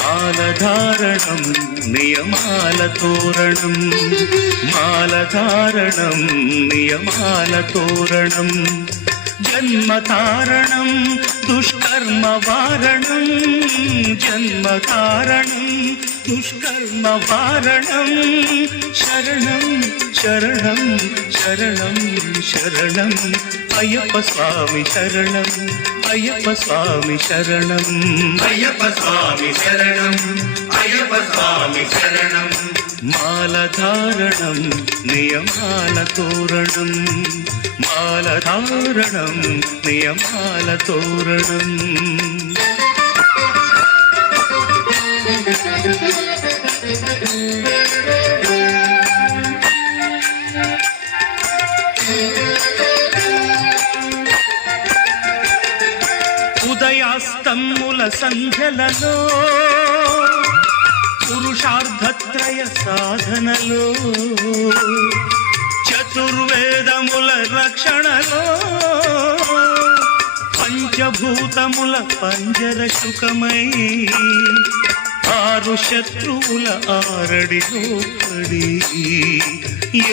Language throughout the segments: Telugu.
మాలధారణం నియమాల తోరణం, మాలధారణం నియమాల తోరణం, జన్మతారణం దుష్కర్మ వారణం, జన్మతారణం దుష్కర్మ వారణం, శరణం శరణం శరణం శరణం అయ్యప్ప స్వామి శరణం, అయ్యప్ప స్వామి శరణం, అయ్యప్ప స్వామి శరణం, అయ్యప్ప స్వామి శరణం. మాలధారణం నియమాల తోరణం, మాలధారణం నియమాల తోరణం. ఉదయాస్తముల సంధ్యలలో పురుషార్థత్రయ సాధనలో, చతుర్వేదముల రక్షణలో, పంచభూతముల పంజర శుకమై, ఆరు శత్రువుల ఆరడిలో పడి,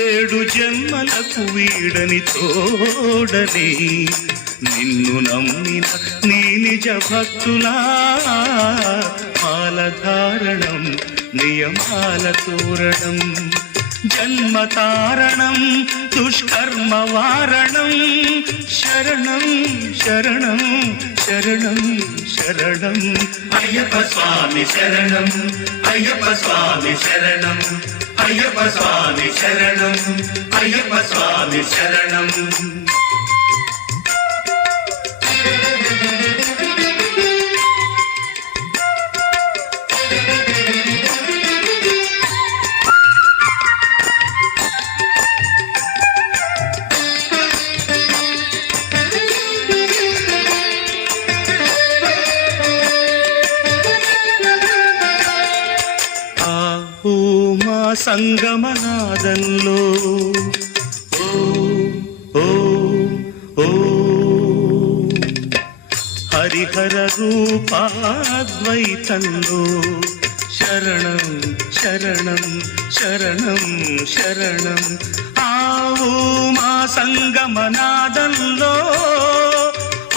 ఏడు జన్మలకు వీడని తోడని, నిన్ను నమ్మిన నీ నిజ భక్తులా, మాలధారణం నియమాల తోరణం, జన్మతారణం దుష్కర్మ వారణం, శరణం శరణం శరణం శరణం అయ్యప్ప స్వామి శరణం, అయ్యప్ప స్వామి శరణం, అయ్యప్ప స్వామి శరణం, అయ్యప్ప స్వామి శరణం. మా సంగమనాదంలో ఓ ఓ ఓ హరిహర రూపాద్వైతంలో, శరణం శరణం శరణం శరణం. ఆవు మా సంగమనాదంలో,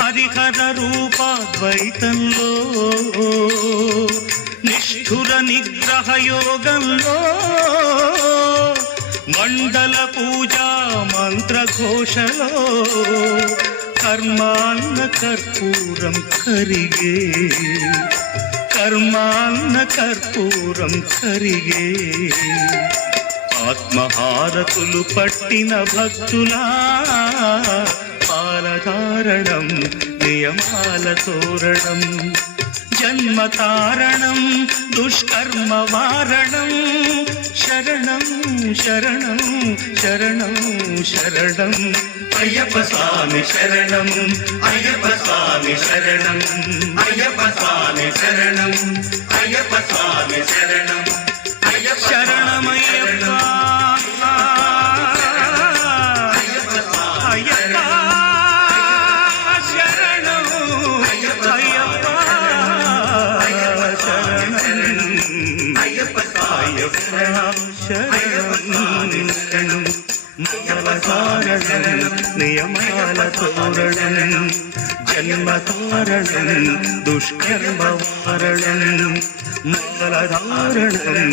హరిహర రూపాద్వైతంలో, నిష్ఠుర నిగ్రహ యోగంలో, మండల పూజా మంత్రఘోషలో, కర్మాన్న కర్పూరం కరిగే, కర్మాన్న కర్పూరం కరిగే, ఆత్మహారతులు పట్టిన భక్తులా, మాలధారణం నియమాల తోరణం, జన్మతారణం దుష్కర్మ వారణం, శరణం శరణం శరణం శరణం అయ్యప్ప స్వామి శరణం, అయ్యప్ప స్వామి శరణం, అయ్యప్ప స్వామి శరణం, అయ్యప్ప స్వామి శరణం, అయ్యప్ప శరణమయ్యప్ప, అయ్యప్ప స్వామి శరణం, అయ్యప్ప అయ్యప్ప స్వామి శరణం, మాలధారణం నియమాల తోరణం, జన్మతారణం దుష్కర్మ వారణం, మాలధారణం